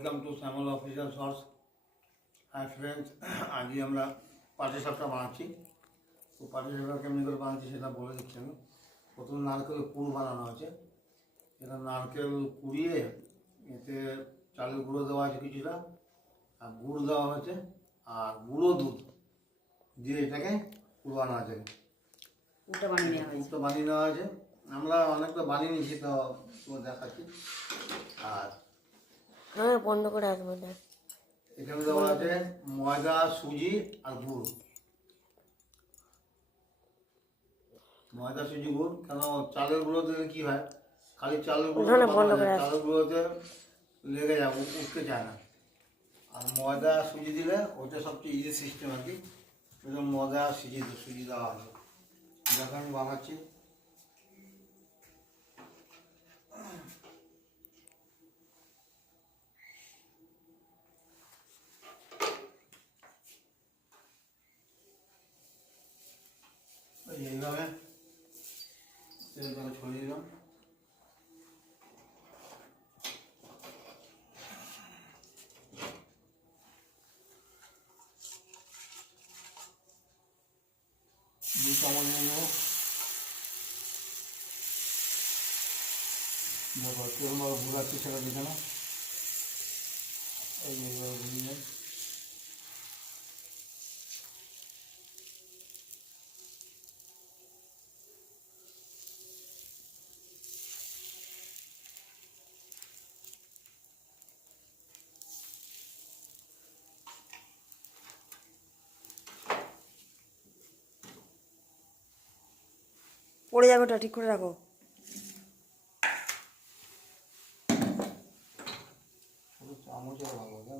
Welcome to Shyamal official source. Hi friends, আজকে আমরা পাটিসাপটা বানাচ্ছি। তো পাটিসাপটা কেমনি করে বানাচ্ছি সেটা বলে দিচ্ছি আমি। প্রথমে নারকেল পুর বানানো হয়েছে। এটা নারকেল কুড়িয়ে এতে চালের গুঁড়ো দেওয়া আছে কিছুটা, আর গুড় দেওয়া হয়েছে, আর গুঁড়ো দুধ দিয়ে এটাকে পুর বানানো আছে। পুরটা বানিয়ে নেওয়া হয়েছে। বানিয়ে নেওয়া হয়েছে। আমরা অনেকটা বানিয়ে নিয়েছি, তো দেখাচ্ছি। আর হ্যাঁ, বন্ধ করে আসবো। এখানে দেওয়া আছে ময়দা, সুজি আর গুড়। ময়দা, সুজি, গুড়। কেন চালের গুঁড়ো দিলে কি হয়, খালি চালের গুঁড়ো চালের গুঁড়োতে লেগে যায়, উঠতে চায় না। আর ময়দা সুজি দিলে ওইটা সবচেয়ে ইজি সিস্টেম আর কি। ময়দা সুজি দেওয়া হবে। দেখো আমি বানাচ্ছি। এইভাবে তেলটাকে ছড়িয়ে দিলাম। দু চামচ নিয়ে নেব। দেখো কেমন ঘুরাচ্ছি সেটা দেখে না। এইভাবে ঘুরিয়ে নেই। পড়ে যাবে, ওটা ঠিক করে রাখো। চামচে ভালো হবে।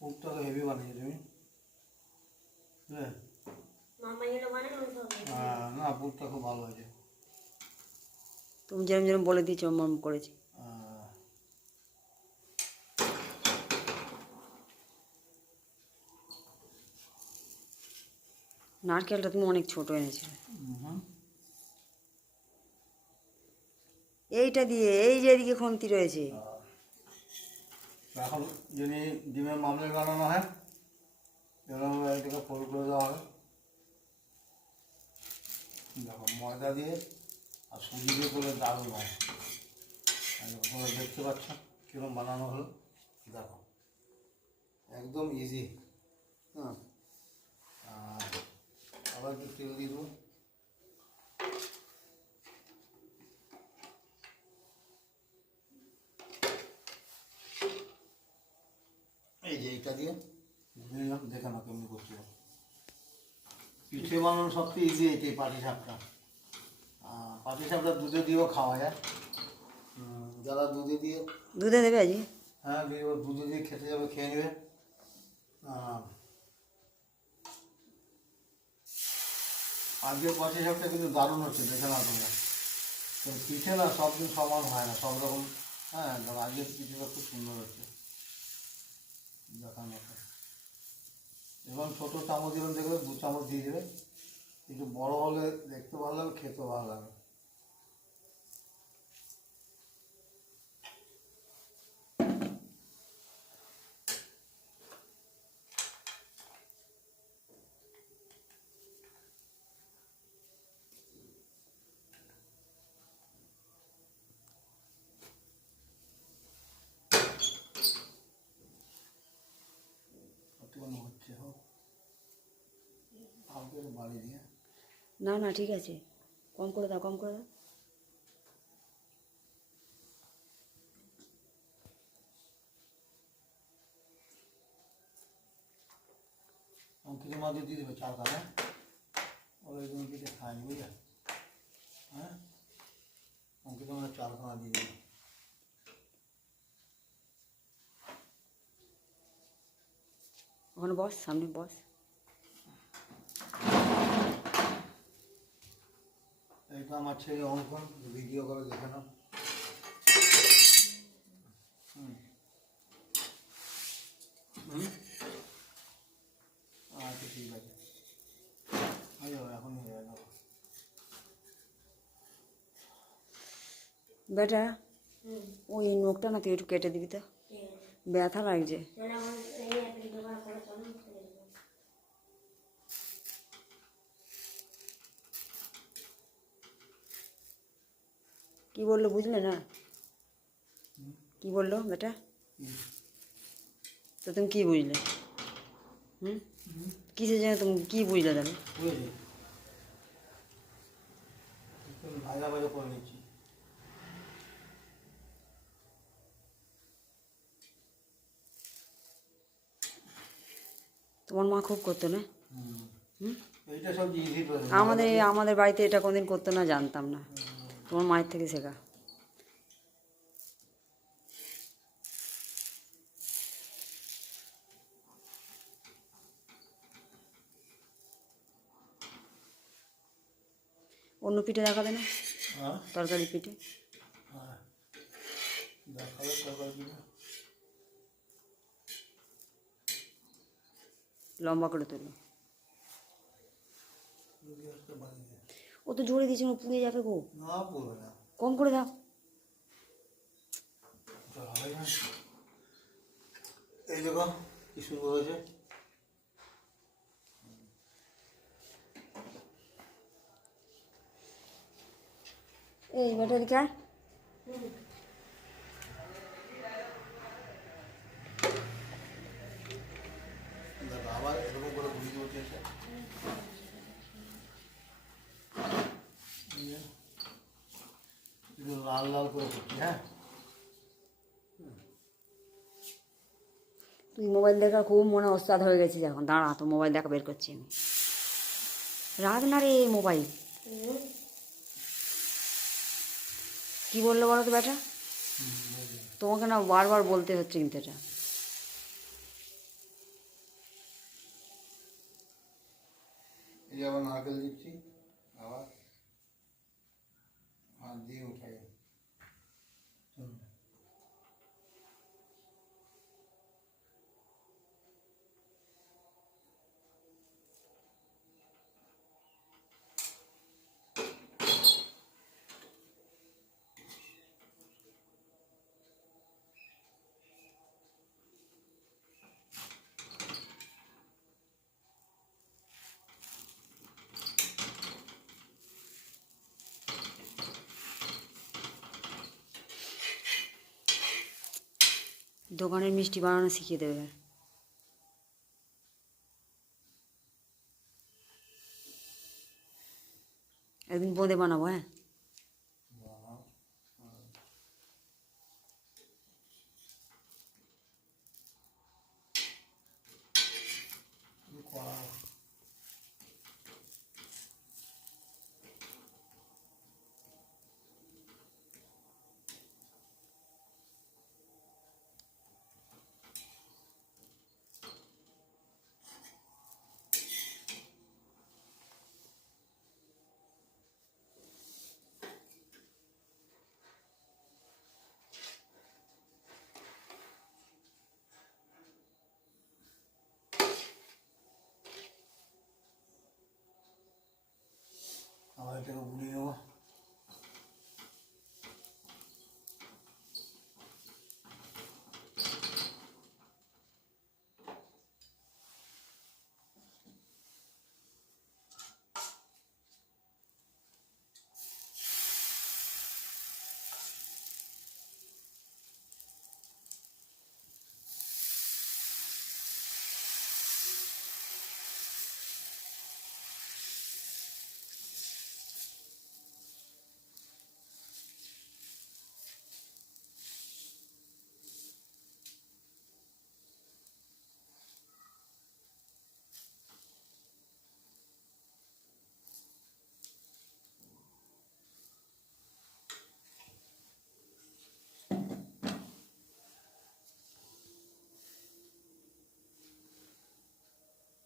পুরটা তো হেভি বানিয়েছো তুমি। না, পুরটা খুব ভালো হয়েছে। তুমি যেরকম যেরকম বলে দিয়েছো মন করেছি। নারকেলটা তুমি অনেক ছোট এনেছিলে। এইটা দিয়ে এই যে এদিকে খন্তি রয়েছে। এখন যদি ডিমের মামলেট বানানো হয়, এরকম এটাকে ফোল্ড করে দেওয়া হবে। দেখো ময়দা দিয়ে আর সুজি দিয়ে করে দারুণ হয়। তোমরা দেখতে পাচ্ছ কীরকম বানানো হলো। দেখো একদম ইজি। হ্যাঁ, আর আবার একটু তেল দিয়ে দেবো। এই যে এইটা দিয়ে দেখে না কেমনি করছি। পিঠে বানানো সবচেয়ে ইজি এটাই, পাটিসাপটা। পাটিসাপটা দুধে দিয়েও খাওয়া যায়। যারা দুধে দেবে আজকে? হ্যাঁ, দুধে দিয়ে খেতে যাবে, খেয়ে নেবে। আজকের পাটিসাপটা কিন্তু দারুণ হচ্ছে, দেখে না তোমরা। তো পিঠে না সব দিন সমান হয় না, সব রকম। হ্যাঁ, আজকের পিঠেটা খুব সুন্দর হচ্ছে, দেখার মতো। এবং ছোটো চামচ যেরকম দেখবে 2 চামচ দিয়ে দেবে। একটু বড়ো হলে দেখতে ভালো লাগে, খেতেও ভালো লাগে। হচ্ছে হোক, বাড়ি দিয়ে না না, ঠিক আছে, কম করে দাও, কম করে দাও। অঙ্কিত মাঝে দিয়ে দেবে 4 খানা। ওই জন্য পিঠে খায়নি, বুঝলে? হ্যাঁ, অঙ্কিত মাঝে 4 খানা দিয়ে দেবে। ওখানে বস, সামনে বস। এটা আমার ছেলে অঙ্কন, ভিডিও করে দেখে নাও। আচ্ছা, ঠিক আছে, এখনই হয়ে যাবে। বেটা, ওই নখটা না তুই একটু কেটে দিবি তো। ব্যথা লাগছে। কি বললো বুঝলে না? কি বললো বেটা? তো তুমি কি বুঝলে? হুম, কিসের জন্য তুমি কি বুঝলে তাহলে? বুঝেছি, ভাজা ভাজা করে নিচ্ছি। তোমার মা খুব করতো না? হুম, এইটা সব ইজি করে আমাদের বাড়িতে এটা কোনদিন করতো না, জানতাম না। তোমার মায়ের থেকে শেখা। অন্য পিঠে দেখাবে না? হ্যাঁ তরকারি পিঠে হ্যাঁ, দেখাবে তরকারি। লম্বা করে তুলো। ও তো জোরে দিয়েছে, ও পুড়ে যাবে গো। না পড়বে না, কম করে দাও। হয় না। এই দেখো কি সুন্দর হয়েছে। এই ব্যাটারি কা দেখো আবার এরকম করে ঘুরিয়ে উঠেছে। একটু লাল লাল করে করছি। হ্যাঁ, তুই মোবাইল দেখা খুব মনে ওস্তাদ হয়ে গেছিস এখন। দাঁড়া, তো মোবাইল দেখা বের করছি আমি। রাখ না রে মোবাইল। কি বললো বলো তো বেটা? তোমাকে না বারবার বলতে হচ্ছে কিন্তু এটা। এই যে আবার নারকেল দিচ্ছি, আবার হাত দিয়ে উঠাই। দোকানের মিষ্টি বানানো শিখিয়ে দেবে। একদিন বোঁদে বানাবো। হ্যাঁ, কড়া আবার এটাকে গুলিয়ে নেবো।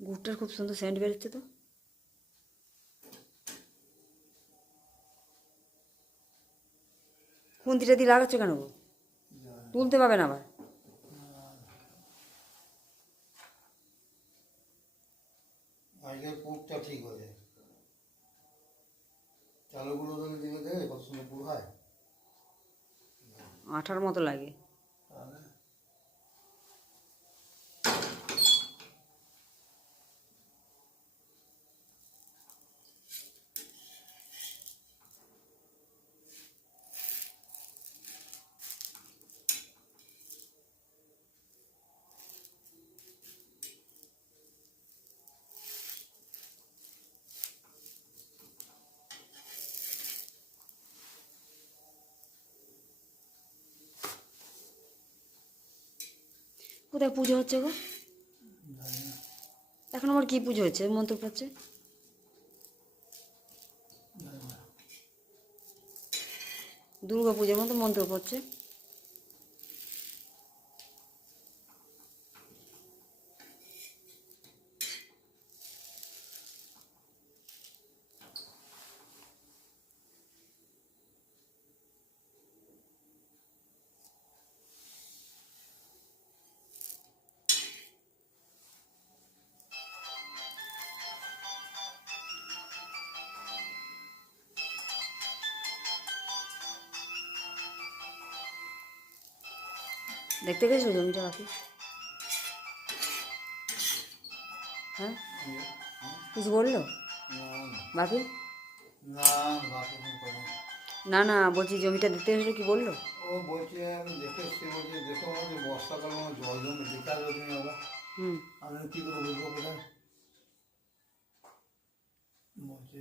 গুড়টার খুব সুন্দর সেন্ট বেরোচ্ছে তো। খুন্তিটা দিয়ে লাগাচ্ছ কেন গো? তুলতে পাবে না আবার। আজকের পুরটা ঠিক হয়ে যায়। চালগুলো তুমি দিলে দেবে কত সুন্দর পুর হয়। আঠার মতো লাগে। তাহলে কোথায় পুজো হচ্ছে গো? জানি না, এখন আবার কি পুজো হচ্ছে, মন্ত্র পড়ছে? জানি না। দুর্গা পুজোর মতো মন্ত্র পড়ছে। দেখতে গেছো জমিটা বাকি? হ্যাঁ, কিছু বললো বাকি? না, বাকি ফোন করে না। না না, বলছি জমিটা দেখতে এসেছো, কি বললো? ও বলছে আমি দেখে এসছি, বলছে দেখো যে বর্ষাকাল মানে জল জমে দেখে আসবে তুমি আবার। হুম। আমি কী করে বুঝবো কোথায়? বলছে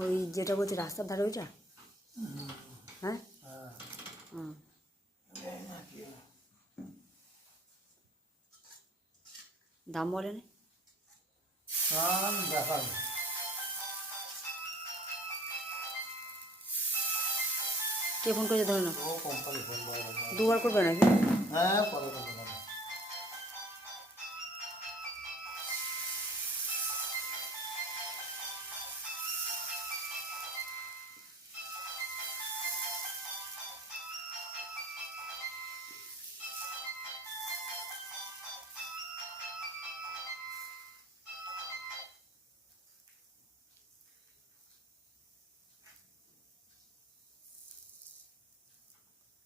ওই যেটা বলছে রাস্তার ধারে ওইটা? হ্যাঁ। হ্যাঁ, হুম। জানি না কি দাম বলে না? দেখা নেই। কে ফোন করেছে ধরে না? ও কোম্পানি ফোন করে। দুবার করবে নাকি? হ্যাঁ, পরে কথা বলবো।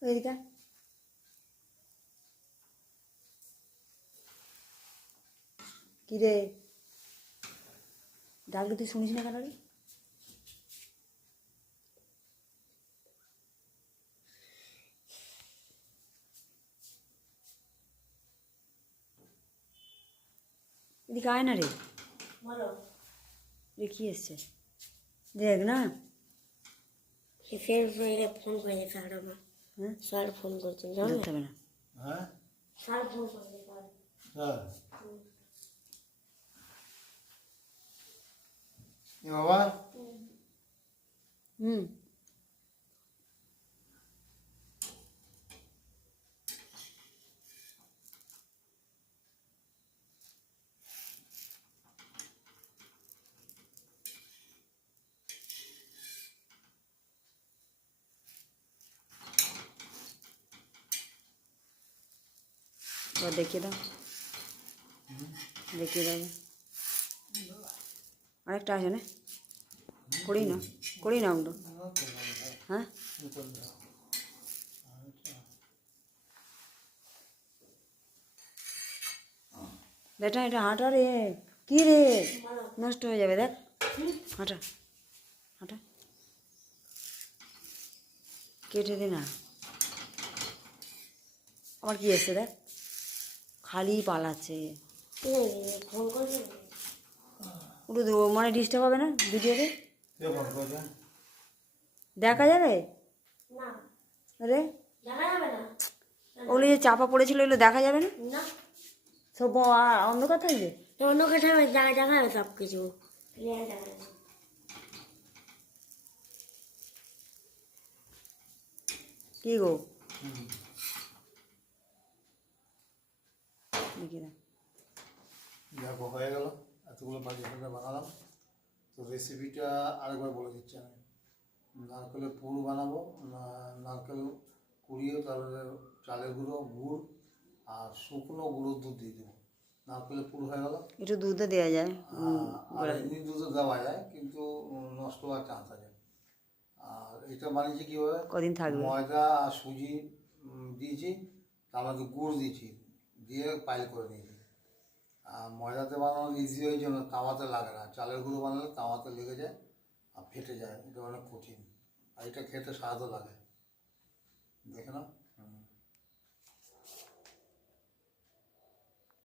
ওইদিকে কি রে, ডাকলে তুই শুনিস না কেন রে? এদিকে আয় না রে। বলো, রে কি এসছে দেখ না। ফের ফোন করেছে স্যার আমার। হ্যাঁ, স্যার ফোন করছেন জানো ধরতে হবে না। হ্যাঁ, স্যার ফোন করেছে স্যার। হ্যাঁ। এ বাবা, হুম। এবার দেখিয়ে দাও, দেখিয়ে দাও। আরেকটা আছে না, করি না, করি না ওগুলো। হ্যাঁ, বেটা এটা হাঁটা রে। কি রে, নষ্ট হয়ে যাবে দেখ। হাঁটা হাঁটা, কেটে দে না। আবার কি এসছে দেখ, খালি পালাচ্ছে। ফোন করছে একটু মানে ডিস্টার্ব হবে না ভিডিওতে? কে ফোন করেছে? দেখা যাবে না, রে? দেখা যাবে না। ওগুলো যে চাপা পড়েছিল ওগুলো দেখা যাবে না? না, সব অন্ধকার থাকবে। তো অন্য কথা দেখা দেখা যাবে সব কিছু। ক্লিয়ার দেখা যাবে। কি গো, দেখি না। দেখো হয়ে গেল, এতগুলো পাটি সাপটা বানালাম। তো রেসিপিটা আরেকবার বলে দিচ্ছি আমি। নারকেলের পুর বানাবো, নারকেল কুড়িয়ে তারপরে চালের গুঁড়ো, গুড় আর শুকনো গুঁড়ো দুধ দিয়ে দেবো। নারকেলের পুর হয়ে গেল। একটু দুধও দেওয়া যায়। আর এমনি দুধও দেওয়া যায়, কিন্তু নষ্ট হওয়ার চান্স আছে। আর এটা বানিয়েছি কীভাবে? কদিন থাকবে? ময়দা আর সুজি দিয়েছি, তার মধ্যে গুড় দিয়েছি, দিয়ে পাইল করে নিয়েছি। আর ময়দাতে বানানো ইজি হয়ে জন্য তাওয়াতে লাগে না, চালের গুঁড়ো বানালে তাওয়াতে লেগে যায় আর ফেটে যায়, এটা অনেক কঠিন। আর এটা খেতে স্বাদও লাগে, দেখে নাও।